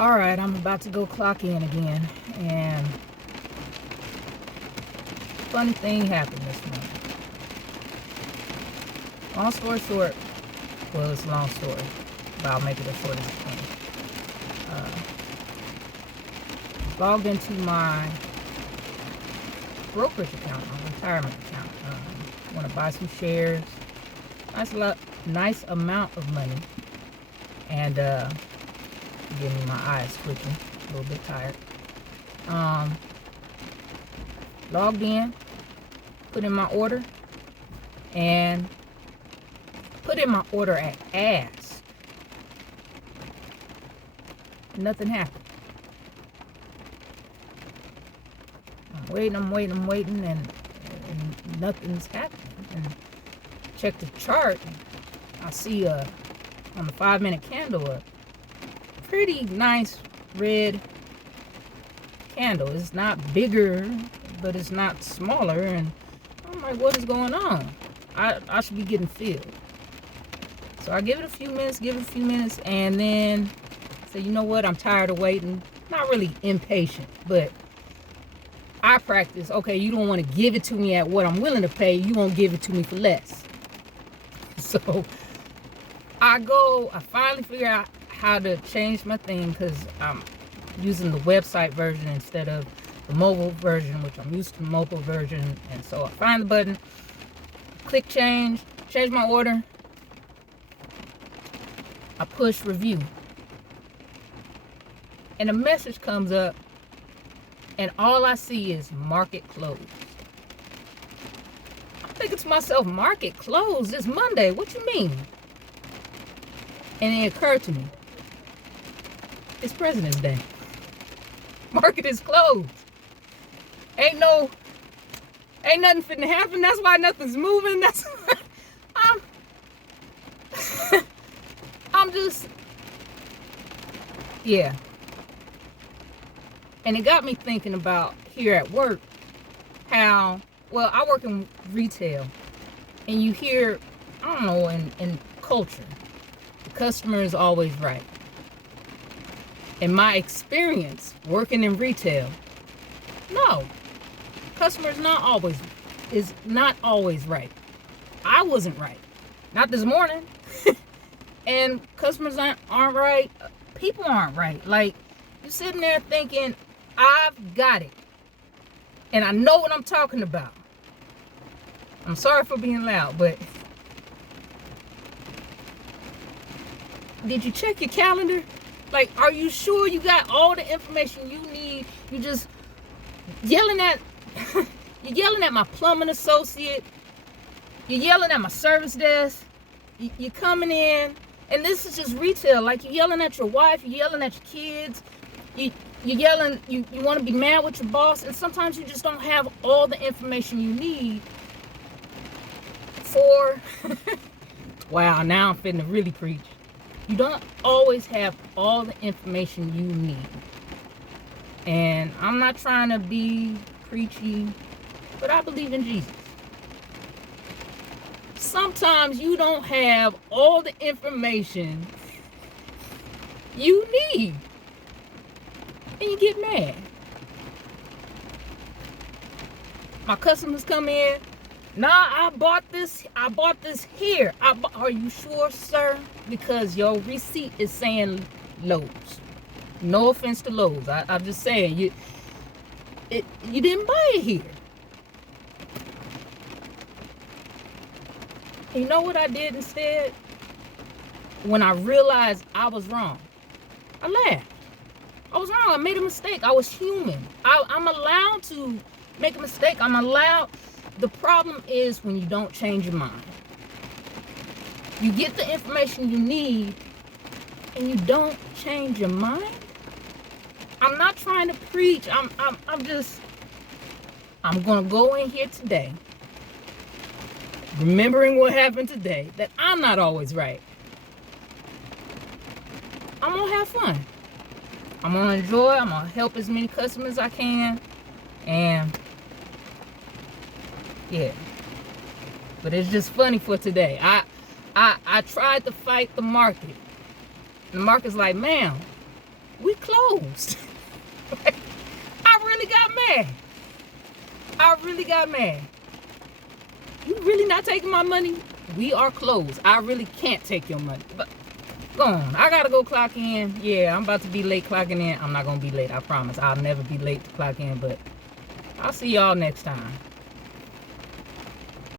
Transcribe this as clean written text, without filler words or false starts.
All right, I'm about to go clock in again, and funny thing happened this morning. Long story short, well, it's a long story, but I'll make it as short as I can. Logged into my brokerage account, my retirement account. Want to buy some shares. Nice amount of money, and give me my eyes twitching, a little bit tired. Logged in, put in my order, and put in my order at ask. Nothing happened. I'm waiting, and nothing's happening. And check the chart. I see on the 5-minute candle a pretty nice red candle. It's not bigger, but it's not smaller. And I'm like, what is going on? I should be getting filled. So I give it a few minutes, and then say, you know what? I'm tired of waiting. Not really impatient, but I practice, okay, you don't want to give it to me at what I'm willing to pay. You won't give it to me for less. So I finally figure out how to change my thing, because I'm using the website version instead of the mobile version, which I'm used to the mobile version. And so I find the button, click change my order. I push review. And a message comes up, and all I see is market closed. I'm thinking to myself, market closed? It's Monday. What you mean? And it occurred to me, it's President's Day. Market is closed. Ain't nothing finna happen. That's why nothing's moving. I'm just, yeah. And it got me thinking about here at work, how, well, I work in retail, and you hear, I don't know, in culture, the customer is always right. In my experience working in retail, no, customer is not always right. I wasn't right. Not this morning. And customers aren't right. People aren't right. Like, you're sitting there thinking, I've got it. And I know what I'm talking about. I'm sorry for being loud, but did you check your calendar? Like, are you sure you got all the information you need? You just yelling at you're yelling at my plumbing associate. You're yelling at my service desk. You're coming in, and this is just retail. Like, you're yelling at your wife. You're yelling at your kids. You're yelling. You want to be mad with your boss, and sometimes you just don't have all the information you need for. Wow, now I'm finna really preach. You don't always have all the information you need. And I'm not trying to be preachy, but I believe in Jesus. Sometimes you don't have all the information you need, and you get mad. My customers come in, nah, I bought this here. Are you sure, sir? Because your receipt is saying Lowe's. No offense to Lowe's. I'm just saying, you didn't buy it here. You know what I did instead? When I realized I was wrong, I laughed. I was wrong. I made a mistake. I was human. I'm allowed to make a mistake. I'm allowed. The problem is when you don't change your mind. You get the information you need, and you don't change your mind. I'm not trying to preach. I'm gonna go in here today, remembering what happened today, that I'm not always right. I'm gonna have fun. I'm gonna enjoy. I'm gonna help as many customers as I can, and yeah. But it's just funny for today. I tried to fight the market. The market's like, ma'am, We closed. I really got mad. I really got mad. You really not taking my money? We are closed. I really can't take your money. But go on. I gotta go clock in. Yeah, I'm about to be late clocking in. I'm not gonna be late, I promise. I'll never be late to clock in, but I'll see y'all next time.